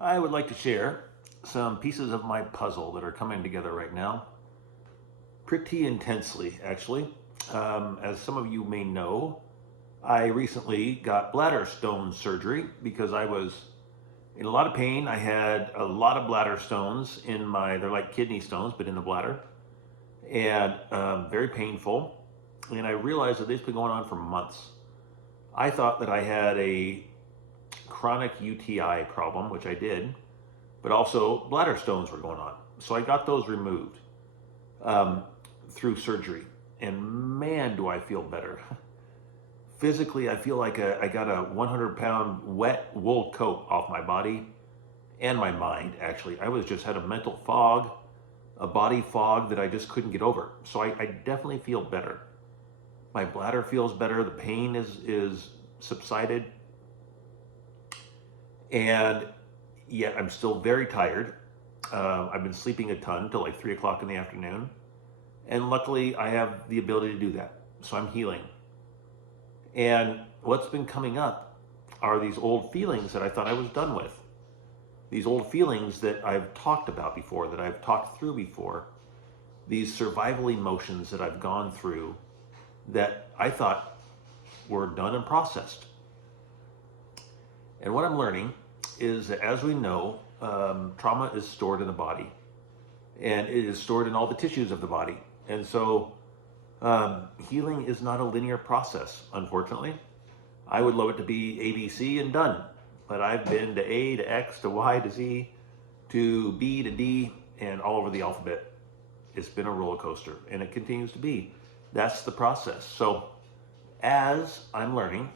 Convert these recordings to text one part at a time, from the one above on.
I would like to share some pieces of my puzzle that are coming together right now, pretty intensely, actually. As some of you may know, I recently got bladder stone surgery because I was in a lot of pain. I had a lot of bladder stones in they're like kidney stones, but in the bladder, and very painful. And I realized that they've been going on for months. I thought that I had a chronic UTI problem, which I did, but also bladder stones were going on. So I got those removed um, through surgery. And man, do I feel better. Physically, I feel like I got a 100-pound wet wool coat off my body and my mind, actually. I was just had a mental fog, a body fog that I just couldn't get over. So I definitely feel better. My bladder feels better. The pain is subsided. And yet I'm still very tired. I've been sleeping a ton till like 3 o'clock in the afternoon. And luckily, I have the ability to do that. So I'm healing. And what's been coming up are these old feelings that I thought I was done with. These old feelings that I've talked about before, that I've talked through before. These survival emotions that I've gone through that I thought were done and processed. And what I'm learning is that, as we know, trauma is stored in the body, and it is stored in all the tissues of the body. And so healing is not a linear process, unfortunately. I would love it to be ABC and done, but I've been to A to X to Y to Z to B to D and all over the alphabet. It's been a roller coaster, and it continues to be. That's the process. So as I'm learning,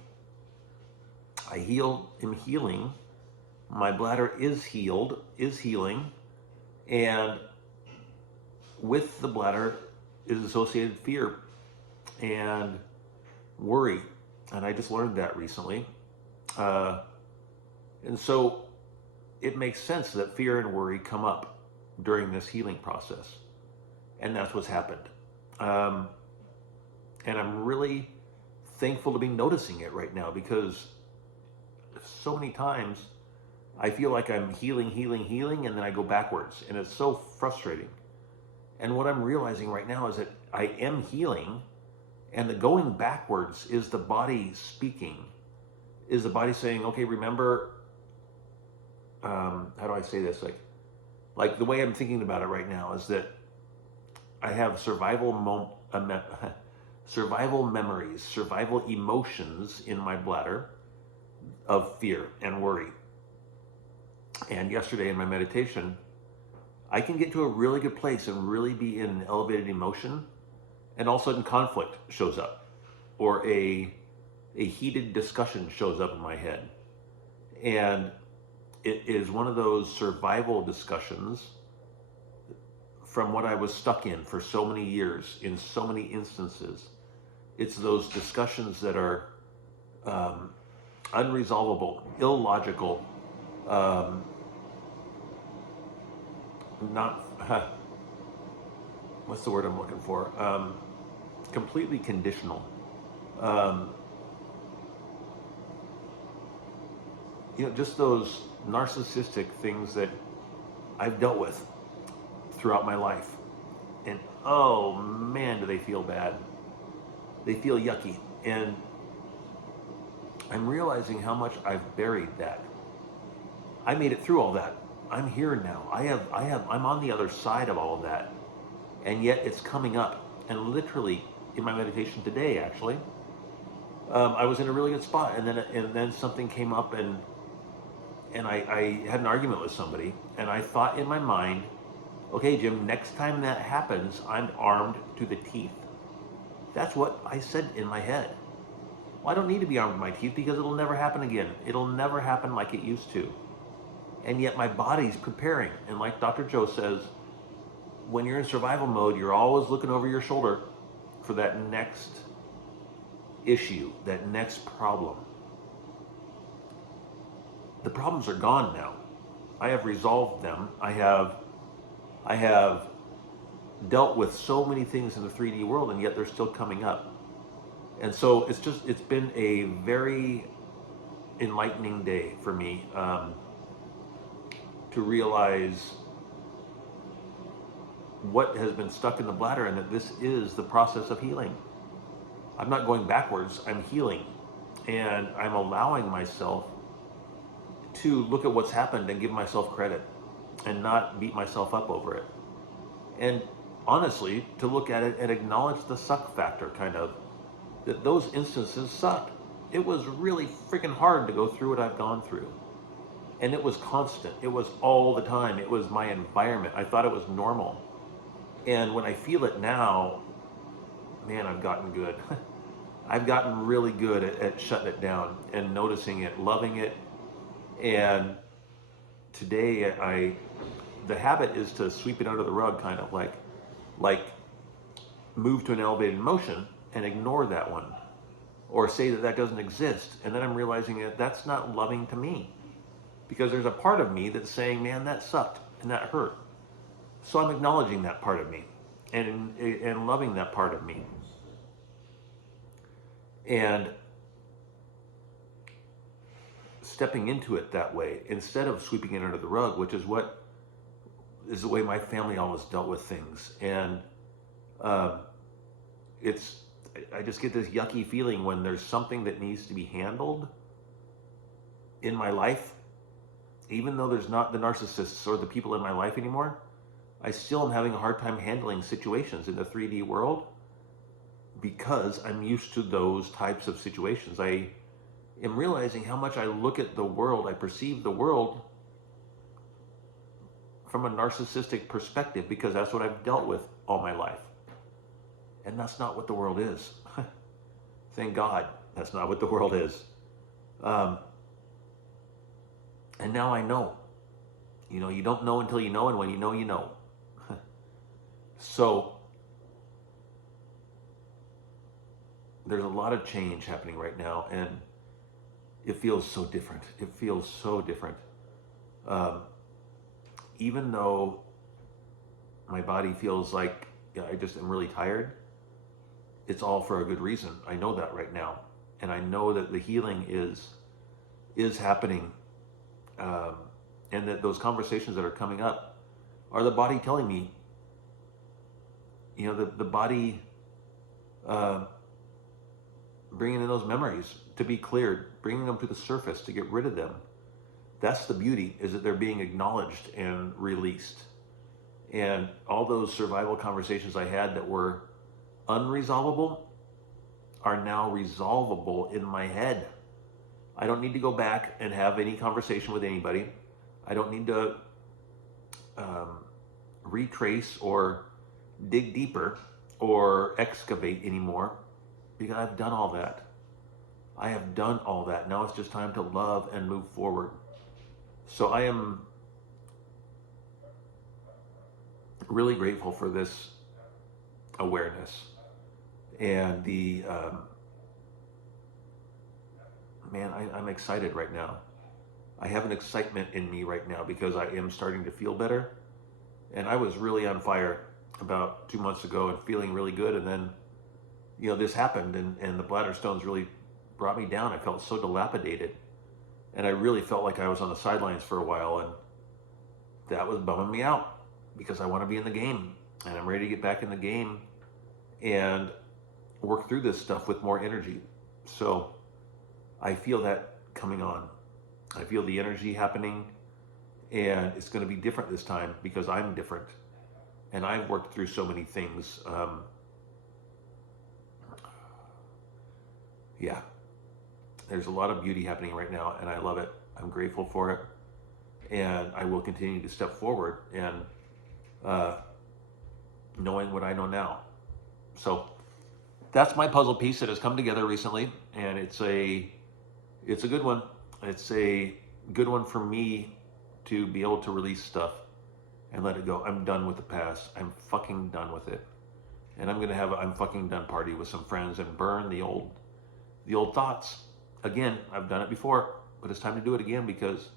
am healing. My bladder is healing, and with the bladder is associated fear and worry. And I just learned that recently. And so it makes sense that fear and worry come up during this healing process. And that's what's happened. And I'm really thankful to be noticing it right now, because so many times I feel like I'm healing, and then I go backwards. And it's so frustrating. And what I'm realizing right now is that I am healing, and the going backwards is the body speaking, is the body saying, okay, remember, how do I say this? Like the way I'm thinking about it right now is that I have survival memories, survival emotions in my bladder of fear and worry. And yesterday in my meditation, I can get to a really good place and really be in elevated emotion, and all of a sudden conflict shows up, or a heated discussion shows up in my head. And it is one of those survival discussions from what I was stuck in for so many years, in so many instances. It's those discussions that are unresolvable, illogical, not, what's the word I'm looking for? Completely conditional. Just those narcissistic things that I've dealt with throughout my life. And oh man, do they feel bad. They feel yucky. And I'm realizing how much I've buried that. I made it through all that. I'm here now. I'm on the other side of all of that. And yet it's coming up. And literally in my meditation today, actually, I was in a really good spot, and then something came up, and I had an argument with somebody, and I thought in my mind, okay, Jim, next time that happens, I'm armed to the teeth. That's what I said in my head. Well, I don't need to be armed to my teeth, because it'll never happen again. It'll never happen like it used to. And yet my body's preparing. And like Dr. Joe says, when you're in survival mode, you're always looking over your shoulder for that next issue, that next problem. The problems are gone now. I have resolved them. I have dealt with so many things in the 3D world, and yet they're still coming up. And so it's been a very enlightening day for me. to realize what has been stuck in the bladder and that this is the process of healing. I'm not going backwards, I'm healing. And I'm allowing myself to look at what's happened and give myself credit and not beat myself up over it. And honestly, to look at it and acknowledge the suck factor, kind of, that those instances sucked. It was really freaking hard to go through what I've gone through. And it was constant. It was all the time. It was my environment. I thought it was normal. And when I feel it now, man, I've gotten good. I've gotten really good at shutting it down and noticing it, loving it. And today the habit is to sweep it under the rug, kind of like move to an elevated motion and ignore that one, or say that that doesn't exist. And then I'm realizing that that's not loving to me, because there's a part of me that's saying, man, that sucked and that hurt. So I'm acknowledging that part of me and loving that part of me. And stepping into it that way, instead of sweeping it under the rug, which is what is the way my family always dealt with things. And I just get this yucky feeling when there's something that needs to be handled in my life, even though there's not the narcissists or the people in my life anymore. I still am having a hard time handling situations in the 3D world because I'm used to those types of situations. I am realizing how much I look at the world, I perceive the world from a narcissistic perspective, because that's what I've dealt with all my life. And that's not what the world is. Thank God, that's not what the world is. And now I know. You know, you don't know until you know, and when you know, you know. So there's a lot of change happening right now, and it feels so different. It feels so different. Even though my body feels like I just am really tired, it's all for a good reason. I know that right now. And I know that the healing is happening. And that those conversations that are coming up are the body telling me, you know, the body bringing in those memories to be cleared, bringing them to the surface to get rid of them. That's the beauty, is that they're being acknowledged and released. And all those survival conversations I had that were unresolvable are now resolvable in my head. I don't need to go back and have any conversation with anybody. I don't need to retrace or dig deeper or excavate anymore, because I've done all that. I have done all that. Now it's just time to love and move forward. So I am really grateful for this awareness and the man, I'm excited right now. I have an excitement in me right now because I am starting to feel better. And I was really on fire about 2 months ago and feeling really good. And then, you know, this happened, and the bladder stones really brought me down. I felt so dilapidated. And I really felt like I was on the sidelines for a while. And that was bumming me out, because I want to be in the game. And I'm ready to get back in the game and work through this stuff with more energy. So I feel that coming on. I feel the energy happening, and it's going to be different this time because I'm different. And I've worked through so many things. Yeah, there's a lot of beauty happening right now, and I love it. I'm grateful for it. And I will continue to step forward and knowing what I know now. So that's my puzzle piece that has come together recently, and it's a good one. It's a good one for me to be able to release stuff and let it go. I'm done with the past. I'm fucking done with it. And I'm gonna have a I'm fucking done party with some friends and burn the old thoughts. Again, I've done it before, but it's time to do it again, because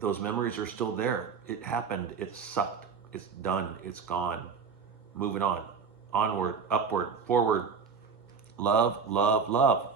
those memories are still there. It happened. It sucked. It's done. It's gone. Moving on. Onward, upward, forward. Love, love, love.